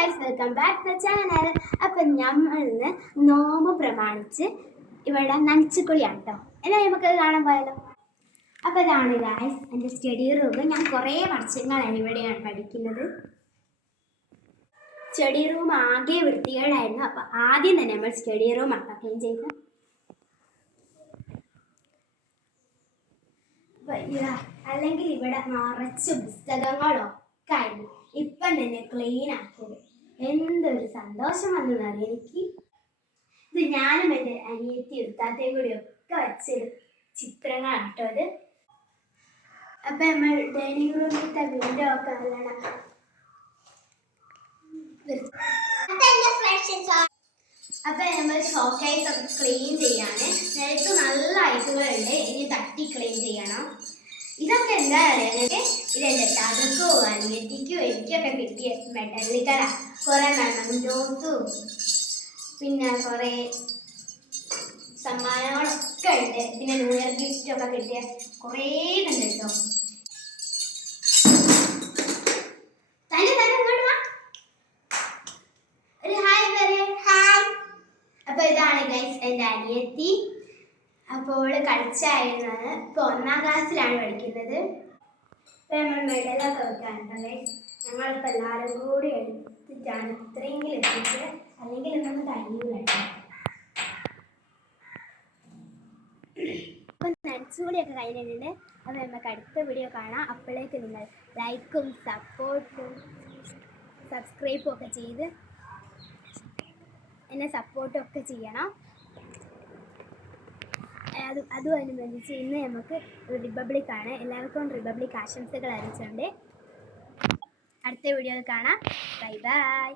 Guys, welcome back to channel. അപ്പം നമ്മളിന്ന് നോമ്പ് പ്രമാണിച്ച് ഇവിടെ നനച്ചുകുളിയാണ് കേട്ടോ. എന്നാൽ നമുക്ക് കാണാൻ പോയാലോ. അപ്പോൾ ഇതാണ് ഗൈസ് എൻ്റെ സ്റ്റഡി റൂം. ഞാൻ കുറേ വർഷങ്ങളാണ് ഇവിടെയാണ് പഠിക്കുന്നത്. സ്റ്റഡി റൂം ആകെ വൃത്തികേടായിരുന്നു. അപ്പോൾ ആദ്യം തന്നെ നമ്മൾ സ്റ്റഡി റൂം ആണ് ക്ലീൻ ചെയ്ത്. അല്ലെങ്കിൽ ഇവിടെ നിറച്ച് പുസ്തകങ്ങളൊക്കെ ആയിരുന്നു. ഇപ്പം തന്നെ ക്ലീൻ ആക്കിയത് എന്തൊരു സന്തോഷം വന്നതാണ് എനിക്ക്. ഇത് ഞാനും എൻ്റെ അനിയത്തി ഉത്താത്തയും കൂടി ഒക്കെ വെച്ചൊരു ചിത്രങ്ങളാണ് കേട്ടോ അത്. അപ്പം നമ്മൾ ഡൈനിങ് റൂമിലത്തെ വിൻഡോ ഒക്കെ നല്ലോണം അപ്പം നമ്മൾ ഷോക്കേസ് ഒക്കെ ക്ലീൻ ചെയ്യാണ്. നിലത്ത് നല്ല ഐസുകളുണ്ട്, ഇനി തട്ടി ക്ലീൻ ചെയ്യണം. ഇതൊക്കെ എന്താ പറയുക, ഇതെൻ്റെ തകർക്കോ അനിയത്തിക്കോ എനിക്കൊക്കെ കിട്ടിയ മെഡലുകളാ. കുറേ മെമൻറ്റോസും പിന്നെ കുറേ സമ്മാനങ്ങളൊക്കെ ഉണ്ട്. പിന്നെ ന്യൂ ഇയർ ഗിഫ്റ്റൊക്കെ കിട്ടിയ കുറേ ഉണ്ട് കേട്ടോ. ഒരു ഹായ് പറയേ. ഹായ്. അപ്പോൾ ഇതാണ് ഗൈസ് എൻ്റെ അനിയത്തി. അപ്പോൾ കളിച്ചായിരുന്നാണ്. ഇപ്പോൾ 1ാം ക്ലാസ്സിലാണ് പഠിക്കുന്നത്. ഇപ്പോൾ നമ്മൾ മെഡലൊക്കെ വെക്കാനുണ്ട് ഗൈസ്. ഞങ്ങളിപ്പോൾ എല്ലാവരും കൂടി എടുത്തിട്ടാണ് ഇത്രയെങ്കിലും എത്തിച്ചത്, അല്ലെങ്കിൽ ഇന്നൊന്നും കഴിയൂല കേട്ടോ. അപ്പം നനച്ചുകൂടിയൊക്കെ കഴിഞ്ഞിട്ടുണ്ട്. അപ്പോൾ നമുക്ക് അടുത്ത വീഡിയോ കാണാം. അപ്പോഴേക്ക് നിങ്ങൾ ലൈക്കും സപ്പോർട്ടും സബ്സ്ക്രൈബും ഒക്കെ ചെയ്ത് എന്നെ സപ്പോർട്ടൊക്കെ ചെയ്യണം. അതുമനുബന്ധിച്ച് ഇന്ന് നമുക്ക് റിപ്പബ്ലിക് ആണ്. എല്ലാവർക്കും റിപ്പബ്ലിക് ആശംസകൾ അറിയിച്ചുകൊണ്ട് അടുത്ത വീഡിയോയിൽ കാണാം. Bye bye.